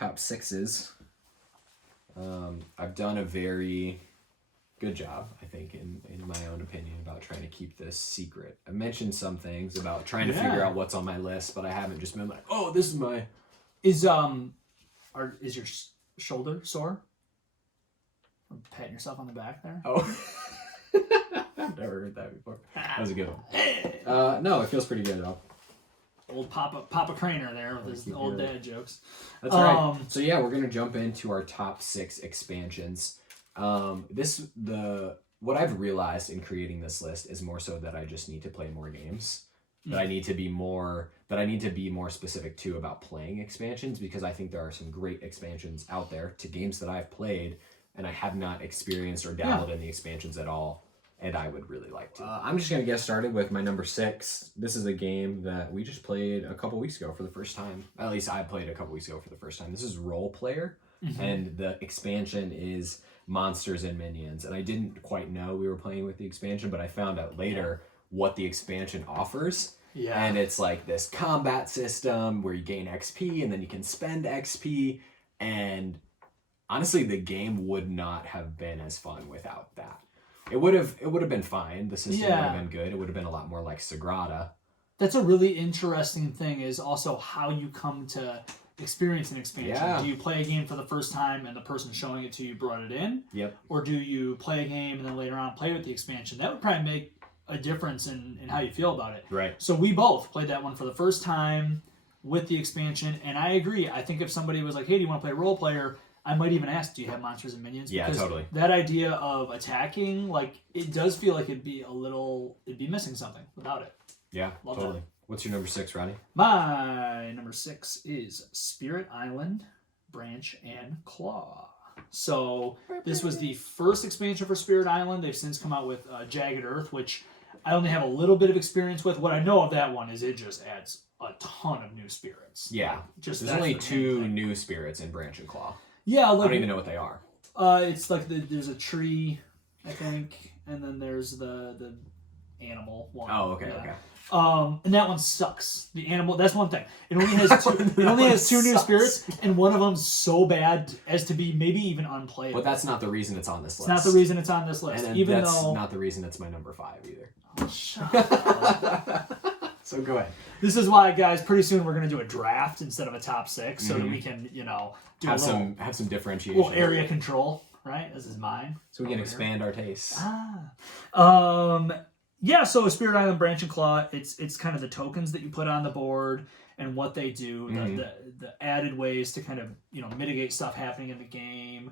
top 6s. I've done a very good job, I think, in my own opinion, about trying to keep this secret. I mentioned some things about trying to figure out what's on my list, but I haven't just been like, oh, this is my... Is your shoulder sore? I'm patting yourself on the back there? Oh. I've never heard that before. That was a good one. No, it feels pretty good, though. Old Papa Craner there with his old dad jokes. That's right. So yeah, we're gonna jump into our top 6 expansions. What I've realized in creating this list is more so that I just need to play more games. That I need to be more specific too about playing expansions, because I think there are some great expansions out there to games that I've played and I have not experienced or dabbled in the expansions at all. And I would really like to. I'm just going to get started with my number 6. This is a game that we just played a couple weeks ago for the first time. At least I played a couple weeks ago for the first time. This is Role Player, and the expansion is Monsters and Minions. And I didn't quite know we were playing with the expansion, but I found out later what the expansion offers. Yeah. And it's like this combat system where you gain XP and then you can spend XP. And honestly, the game would not have been as fun without that. It would have been fine. The system would have been good. It would have been a lot more like Sagrada. That's a really interesting thing, is also how you come to experience an expansion. Yeah. Do you play a game for the first time and the person showing it to you brought it in? Yep. Or do you play a game and then later on play with the expansion? That would probably make a difference in how you feel about it. Right. So we both played that one for the first time with the expansion, and I agree. I think if somebody was like, hey, do you want to play Role Player? I might even ask, do you have Monsters and Minions? Yeah, because totally. That idea of attacking, like, it does feel like it'd be missing something without it. Yeah, Love totally. That. What's your number 6, Rodney? My number 6 is Spirit Island, Branch and Claw. So this was the first expansion for Spirit Island. They've since come out with Jagged Earth, which I only have a little bit of experience with. What I know of that one is it just adds a ton of new spirits. Yeah. There's only 2 new spirits in Branch and Claw. Yeah, like, I don't even know what they are. It's like there's a tree, I think, and then there's the animal one. Oh, okay, okay. And that one sucks. The animal, that's one thing. It only has 2 new spirits, and one of them's so bad as to be maybe even unplayable. But that's not the reason it's on this list. It's not the reason it's on this list. And that's not the reason it's my number 5 either. Oh, shut up. So go ahead. This is why, guys, pretty soon we're going to do a draft instead of a top 6, so that we can, do have some differentiation. Little area control, right? This is mine. So we can expand our tastes. Yeah, so Spirit Island, Branch and Claw, it's kind of the tokens that you put on the board and what they do, the added ways to kind of, mitigate stuff happening in the game.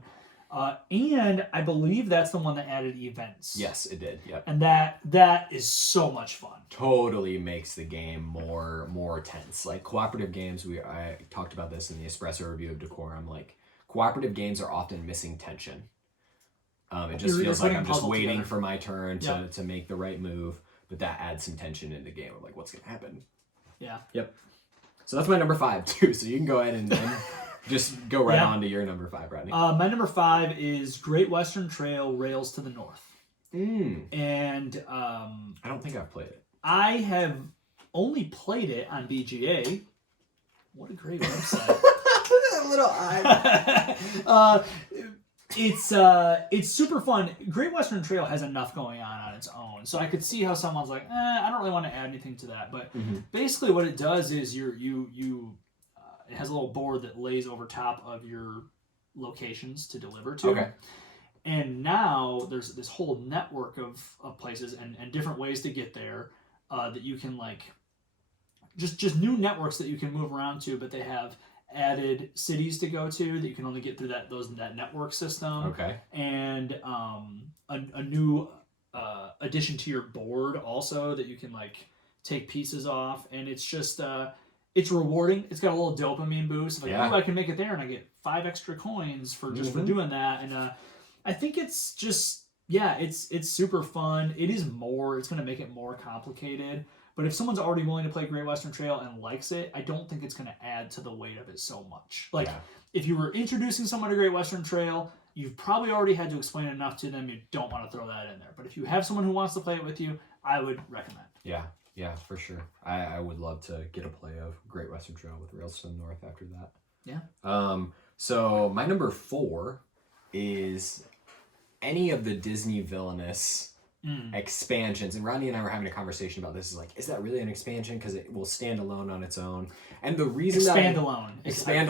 And I believe that's the one that added events. Yes, it did. Yep. And that is so much fun. Totally makes the game more tense. Like cooperative games, I talked about this in the Espresso review of Decorum. Like cooperative games are often missing tension. It just feels like I'm just waiting for my turn to make the right move, but that adds some tension in the game of like what's gonna happen. Yeah. Yep. So that's my number 5 too. So you can go ahead and just go right on to your number 5, Rodney. My number 5 is Great Western Trail Rails to the North. And I don't think I've played it. I have only played it on BGA. What a great website. That little eye. It's super fun. Great Western Trail has enough going on its own, so I could see how someone's like, I don't really want to add anything to that. But basically, what it does is it has a little board that lays over top of your locations to deliver to. Okay. And now there's this whole network of places and different ways to get there that you can like just new networks that you can move around to, but they have added cities to go to that you can only get through that network system. Okay. And a new addition to your board also that you can like take pieces off, and it's just it's rewarding. It's got a little dopamine boost. Like, I can make it there and I get 5 extra coins for doing that. And I think it's just it's super fun. It's going to make it more complicated. But if someone's already willing to play Great Western Trail and likes it, I don't think it's going to add to the weight of it so much. Like, if you were introducing someone to Great Western Trail, you've probably already had to explain enough to them. You don't want to throw that in there. But if you have someone who wants to play it with you, I would recommend. Yeah, for sure. I would love to get a play of Great Western Trail with Rails to the North after that. Yeah. So my number 4 is any of the Disney Villainous expansions. And Rodney and I were having a conversation about this. Is like, is that really an expansion? Because it will stand alone on its own. And the reason expand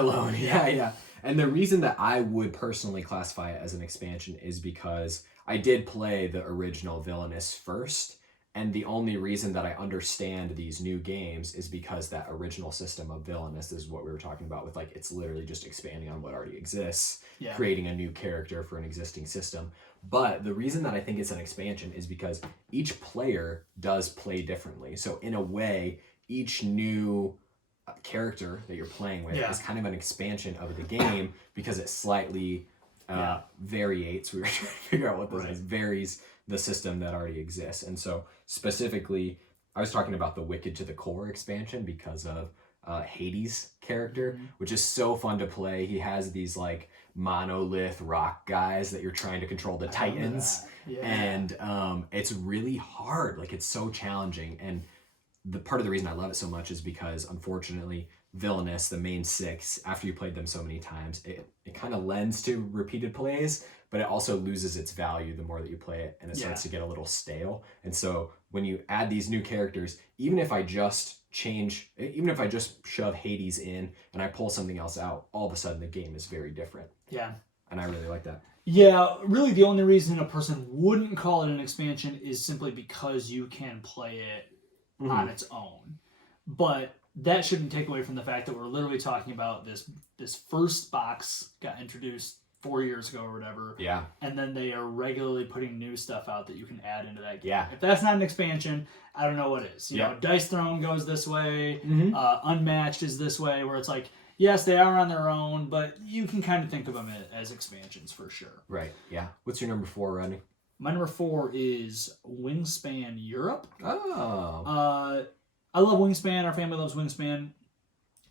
alone. Yeah. And the reason that I would personally classify it as an expansion is because I did play the original Villainous first. And the only reason that I understand these new games is because that original system of Villainous is what we were talking about with, like, it's literally just expanding on what already exists, creating a new character for an existing system. But the reason that I think it's an expansion is because each player does play differently. So in a way, each new character that you're playing with is kind of an expansion of the game because it slightly variates. We were trying to figure out what this is. Varies the system that already exists. And so specifically, I was talking about the Wicked to the Core expansion because of Hades' character, which is so fun to play. He has these like monolith rock guys that you're trying to control, the Titans. And it's really hard. Like, it's so challenging. And the part of the reason I love it so much is because, unfortunately, Villainous, the main 6, after you played them so many times, it kind of lends to repeated plays, but it also loses its value the more that you play it, and it starts to get a little stale. And so when you add these new characters, even if I just shove Hades in and I pull something else out, all of a sudden the game is very different. Yeah. And I really like that. Yeah, really the only reason a person wouldn't call it an expansion is simply because you can play it on its own. But that shouldn't take away from the fact that we're literally talking about this first box got introduced 4 years ago or whatever. Yeah. And then they are regularly putting new stuff out that you can add into that game. Yeah. If that's not an expansion, I don't know what is. You know, Dice Throne goes this way. Unmatched is this way, where it's like, yes, they are on their own, but you can kind of think of them as expansions for sure. Right. Yeah. What's your number 4, Rodney? My number 4 is Wingspan Europe. Oh. I love Wingspan. Our family loves Wingspan.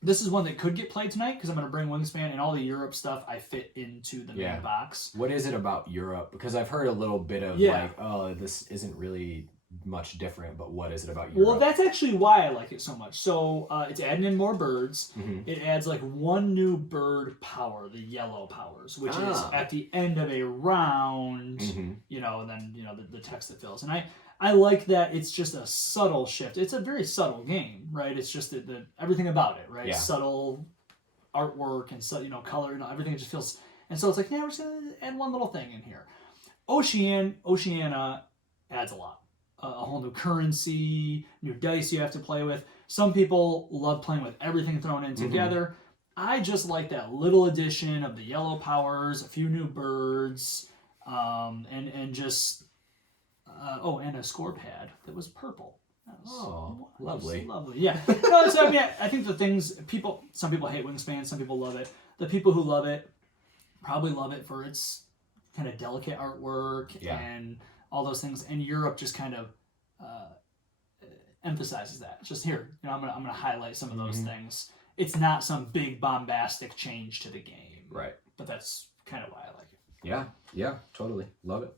This is one that could get played tonight because I'm going to bring Wingspan and all the Europe stuff I fit into the main box. What is it about Europe? Because I've heard a little bit of like, oh, this isn't really much different, but what is it about Europe? Well, that's actually why I like it so much. So it's adding in more birds. It adds like one new bird power, the yellow powers, which is at the end of a round, you know, and then, you know, the text that fills. And I like that it's just a subtle shift. It's a very subtle game, right? It's just the everything about it, right? Yeah. Subtle artwork and color and everything. It just feels, and so it's like, yeah, we're just gonna add one little thing in here. Oceania adds a lot. A whole new currency, new dice you have to play with. Some people love playing with everything thrown in together. I just like that little addition of the yellow powers, a few new birds, and just. And a score pad that was purple. That was lovely. Lovely, yeah. No, so I mean, I think the things some people hate Wingspan, some people love it. The people who love it probably love it for its kind of delicate artwork and all those things. And Europe just kind of emphasizes that. Just here, I'm gonna highlight some of those things. It's not some big bombastic change to the game, right? But that's kind of why I like it. Yeah, totally love it.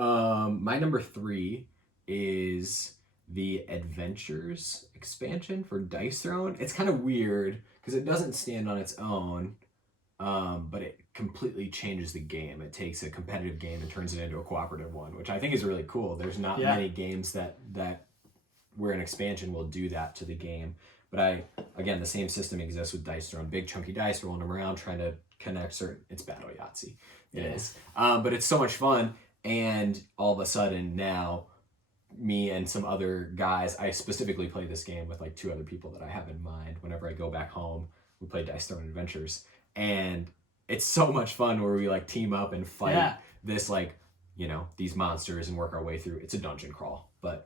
My number 3 is the Adventures expansion for Dice Throne. It's kind of weird because it doesn't stand on its own, but it completely changes the game. It takes a competitive game and turns it into a cooperative one, which I think is really cool. There's not many games that where an expansion will do that to the game. But again, the same system exists with Dice Throne. Big chunky dice, rolling them around, trying to connect certain... It's Battle Yahtzee. It is. But it's so much fun. And all of a sudden now, me and some other guys, I specifically play this game with like 2 other people that I have in mind. Whenever I go back home, we play Dice Throne Adventures. And it's so much fun where we like team up and fight this like, these monsters and work our way through. It's a dungeon crawl, but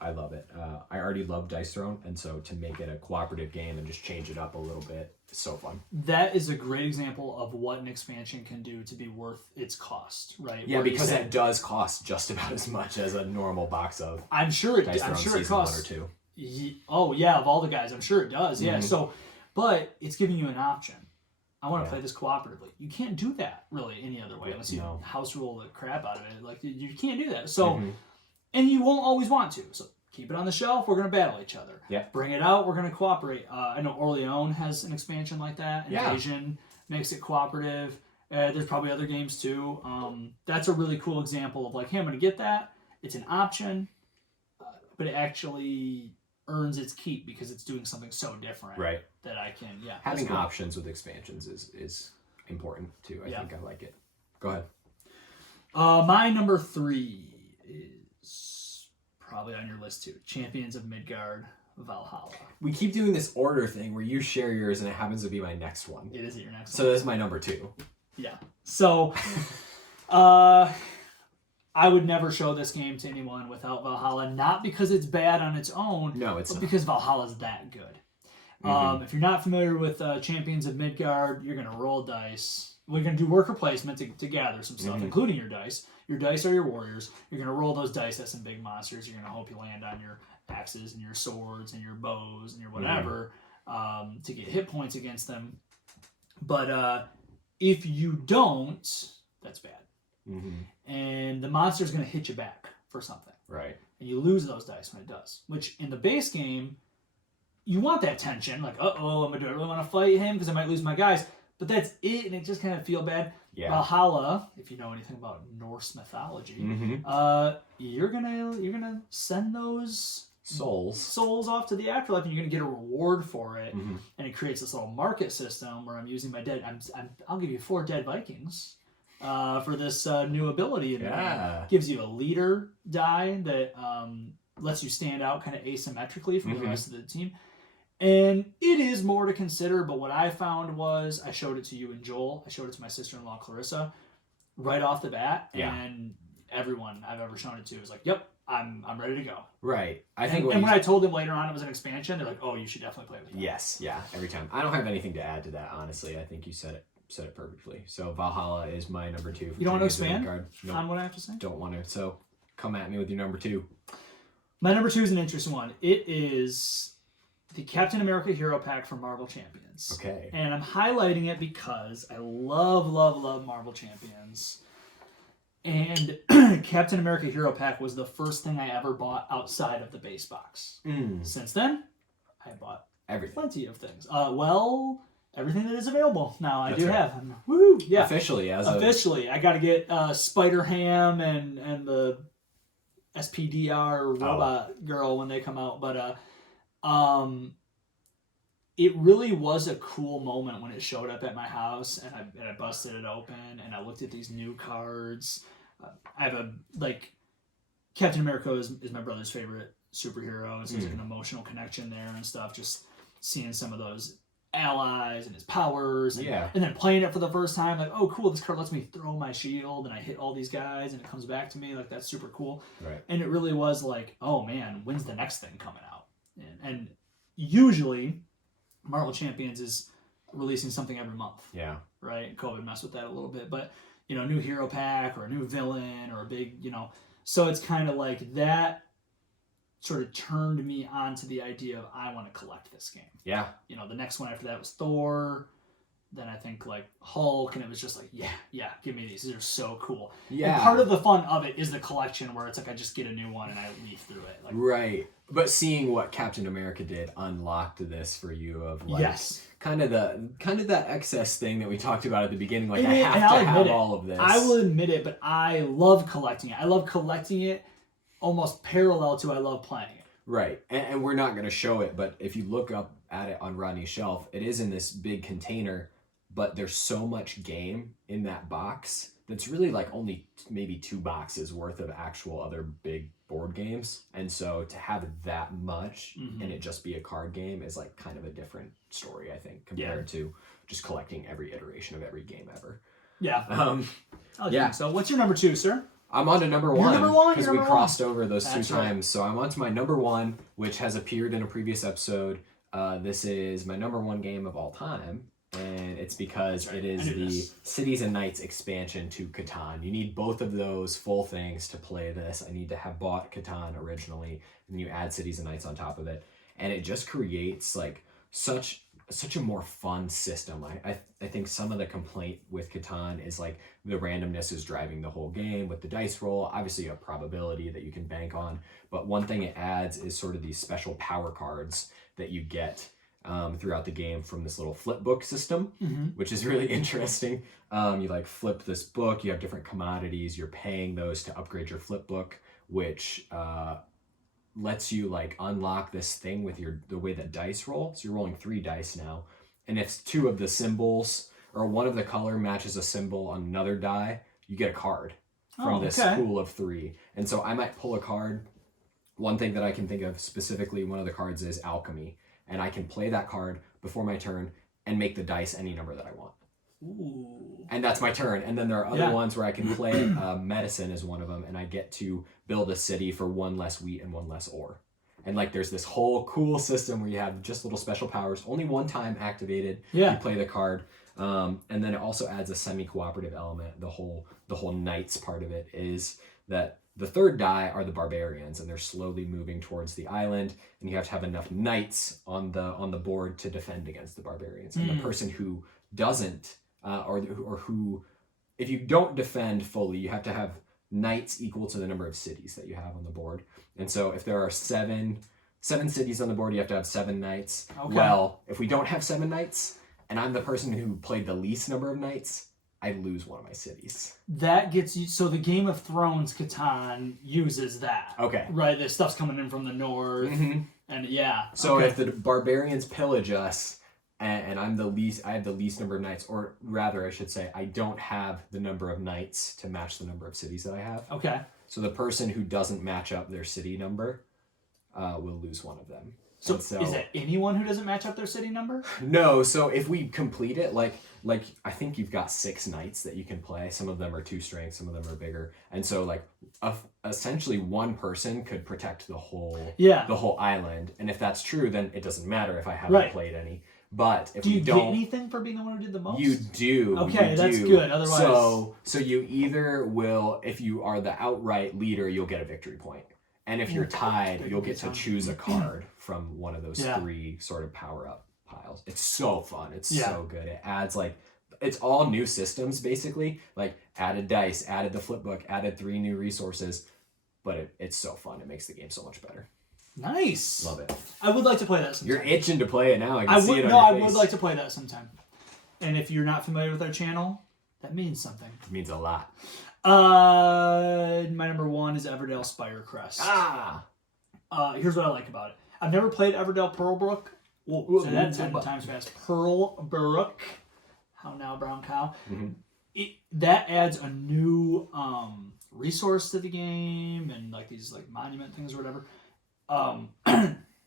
I love it. I already love Dice Throne, and so to make it a cooperative game and just change it up a little bit, it's so fun. That is a great example of what an expansion can do to be worth its cost, right? Yeah, because it does cost just about as much as a normal box of. I'm sure it costs 1 or 2. Of all the guys, I'm sure it does. Yeah. So, but it's giving you an option. I want to play this cooperatively. You can't do that really any other way unless you house rule the crap out of it. Like, you can't do that. So, and you won't always want to. So keep it on the shelf, we're going to battle each other. Yeah. Bring it out, we're going to cooperate. I know Orleans has an expansion like that. Invasion makes it cooperative. There's probably other games too. That's a really cool example of like, hey, I'm going to get that. It's an option, but it actually earns its keep because it's doing something so different. Right. That I can, Having options with expansions is important too. I think I like it. Go ahead. My number 3 is probably on your list too. Champions of Midgard, Valhalla. We keep doing this order thing where you share yours and it happens to be my next one. It is your next one. So this is my number 2. Yeah. So, I would never show this game to anyone without Valhalla, not because it's bad on its own, but because Valhalla's that good. If you're not familiar with Champions of Midgard, you're going to roll dice. Well, you're going to do worker placement to gather some stuff, including your dice. Your dice are your warriors. You're going to roll those dice at some big monsters. You're going to hope you land on your axes and your swords and your bows and your whatever to get hit points against them. But if you don't, that's bad. And the monster's going to hit you back for something. Right. And you lose those dice when it does. Which, in the base game, you want that tension. Like, do I really want to fight him because I might lose my guys? But that's it, and it just kind of feel bad. Yeah. Valhalla, if you know anything about Norse mythology, you're gonna send those souls off to the afterlife, and you're gonna get a reward for it. And it creates this little market system where I'm using my dead. I'll give you 4 dead Vikings for this new ability. And it gives you a leader die that lets you stand out kind of asymmetrically from the rest of the team. And it is more to consider, but what I found was, I showed it to you and Joel, I showed it to my sister-in-law Clarissa, right off the bat, and everyone I've ever shown it to is like, yep, I'm ready to go. Right. And when I told them later on it was an expansion, they're like, oh, you should definitely play with that. Yes, every time. I don't have anything to add to that, honestly. I think you said it perfectly. So Valhalla is my number 2. You don't want to expand on what I have to say? Don't want to. So come at me with your number 2. My number 2 is an interesting one. It is the Captain America Hero Pack from Marvel Champions. Okay. And I'm highlighting it because I love Marvel Champions. And Captain America Hero Pack was the first thing I ever bought outside of the base box. Since then, I bought plenty of things. Everything that is available now. I do have. Woo! Yeah. Officially. I got to get Spider-Ham and the SPDR robot girl when they come out. But it really was a cool moment when it showed up at my house, and I busted it open and I looked at these new cards. I have Captain America is my brother's favorite superhero, and so there's an emotional connection there and stuff. Just seeing some of those allies and his powers, and then playing it for the first time, like, oh cool, this card lets me throw my shield and I hit all these guys and it comes back to me, like, that's super cool. Right. And it really was like, oh man, when's the next thing coming out? And usually Marvel Champions is releasing something every month. Yeah. Right? COVID messed with that a little bit, but new hero pack or a new villain or a big, so it's kind of like that sort of turned me on to the idea of, I want to collect this game. Yeah. The next one after that was Thor. Then I think like Hulk, and it was just like, yeah, give me these. These are so cool. Yeah. And part of the fun of it is the collection, where it's like I just get a new one and I leaf through it. Like, right. But seeing what Captain America did unlocked this for you of like kind of that excess thing that we talked about at the beginning. Like, I have to have all of this. I will admit it, but I love collecting it. I love collecting it almost parallel to I love playing it. Right. And we're not going to show it, but if you look up at it on Rodney's shelf, it is in this big container, but there's so much game in that box that's really like only maybe 2 boxes worth of actual other big board games. And so to have that much and it just be a card game is like kind of a different story, I think, compared to just collecting every iteration of every game ever. Yeah. So what's your number 2, sir? I'm on to number 1 because we crossed over those 2 times. So I'm on to my number 1, which has appeared in a previous episode. This is my number 1 game of all time. And it's because it is the Cities and Knights expansion to Catan. You need both of those full things to play this. I need to have bought Catan originally, and you add Cities and Knights on top of it. And it just creates like such such a more fun system. I think some of the complaint with Catan is like the randomness is driving the whole game with the dice roll. Obviously a probability that you can bank on, but one thing it adds is sort of these special power cards that you get throughout the game from this little flip book system, which is really interesting. You like flip this book, you have different commodities, you're paying those to upgrade your flip book, which lets you like unlock this thing with the way that dice roll. So you're rolling 3 dice now, and if 2 of the symbols or one of the color matches a symbol on another die, you get a card from this pool of 3. And so I might pull a card. One thing that I can think of specifically, one of the cards is alchemy, and I can play that card before my turn and make the dice any number that I want. Ooh. And that's my turn. And then there are other ones where I can play medicine is one of them, and I get to build a city for 1 less wheat and 1 less ore. And like there's this whole cool system where you have just little special powers, only one time activated. You play the card, and then it also adds a semi-cooperative element. The whole knights part of it is that the 3rd die are the barbarians, and they're slowly moving towards the island, and you have to have enough knights on the board to defend against the barbarians. And the person who doesn't or who, if you don't defend fully, you have to have knights equal to the number of cities that you have on the board. And so if there are seven cities on the board, you have to have 7 knights. Okay. Well, if we don't have 7 knights, and I'm the person who played the least number of knights, I lose one of my cities. That gets you. So the Game of Thrones Catan uses that. Okay. Right. The stuff's coming in from the north, and So if the barbarians pillage us, and I have the least number of knights, or rather, I should say, I don't have the number of knights to match the number of cities that I have. Okay. So the person who doesn't match up their city number will lose one of them. So is that anyone who doesn't match up their city number? No. So if we complete it, like I think you've got 6 knights that you can play. Some of them are 2 strength, some of them are bigger, and so like essentially one person could protect the whole island. And if that's true, then it doesn't matter if I haven't played any. But if you don't get anything for being the one who did the most? You do. Okay, that's good. Otherwise, so you either will, if you are the outright leader, you'll get a victory point. And if you're tied, you'll get to choose a card from one of those 3 sort of power-up piles. It's so fun. It's so good. It adds it's all new systems, basically. Like added dice, added the flip book, added 3 new resources. But it's so fun. It makes the game so much better. Nice. Love it. I would like to play that sometime. You're itching to play it now. I can see it on your face. I would like to play that sometime. And if you're not familiar with our channel, that means something. It means a lot. My number 1 is Everdell Spirecrest. Here's what I like about it. I've never played Everdell Pearlbrook. Say that 10 times fast. Pearlbrook. How now, brown cow? That adds a new resource to the game, and like these like monument things or whatever.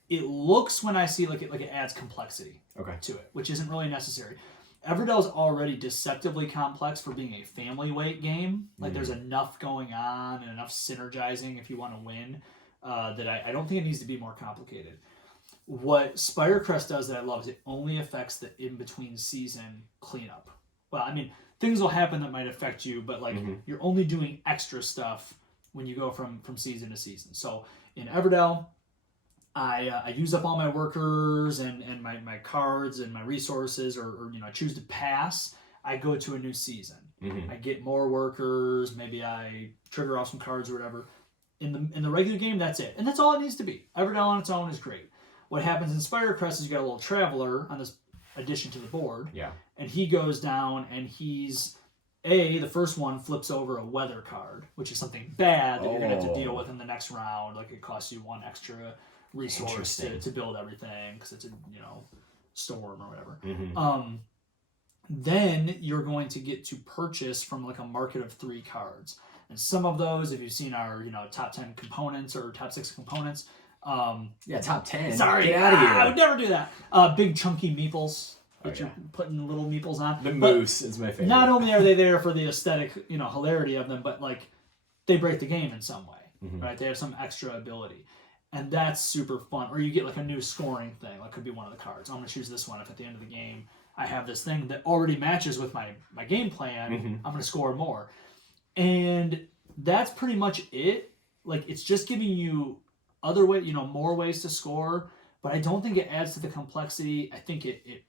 It looks, when I see it adds complexity to it, which isn't really necessary. Everdell's already deceptively complex for being a family weight game. Like there's enough going on and enough synergizing if you want to win that I don't think it needs to be more complicated. What Spirecrest does that I love is it only affects the in-between season cleanup. Well, I mean, things will happen that might affect you, but you're only doing extra stuff when you go from season to season. So in Everdell, I use up all my workers and my cards and my resources, or I choose to pass. I go to a new season. I get more workers. Maybe I trigger off some cards or whatever. In the regular game, that's it, and that's all it needs to be. Everdell on its own is great. What happens in Spirecrest is you got a little traveler on this addition to the board. Yeah. And he goes down, and he's the first one flips over a weather card, which is something bad that you're gonna have to deal with in the next round. Like it costs you 1 extra resource to build everything because it's a storm or whatever. Then you're going to get to purchase from like a market of 3 cards, and some of those, if you've seen our top 10 components or top 6 components, top 10. Sorry, get out of here. I would never do that. Big chunky meeples that you're putting little meeples on. The moose is my favorite. Not only are they there for the aesthetic, hilarity of them, but like they break the game in some way, right? They have some extra ability. And that's super fun. Or you get like a new scoring thing. That could be one of the cards. I'm going to choose this one if at the end of the game I have this thing that already matches with my game plan. I'm going to score more. And that's pretty much it. Like it's just giving you more ways to score. but I don't think it adds to the complexity. I think it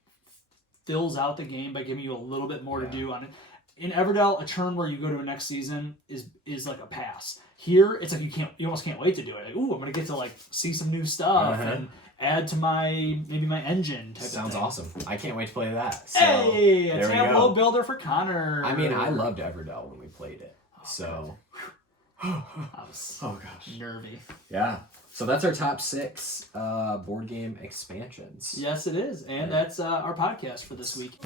fills out the game by giving you a little bit more to do on it. In Everdell, a turn where you go to a next season is like a pass. Here, it's like you almost can't wait to do it. Like, ooh, I'm gonna get to like see some new stuff and add to my engine type Sounds of thing. awesome. I can't wait to play that. So, Hey, a there we tableau go. builder for Connor. I mean, I loved Everdell when we played it. So, I was gosh. nervy. yeah. So that's our top 6 board game expansions. Yes, it is, and that's our podcast for this week.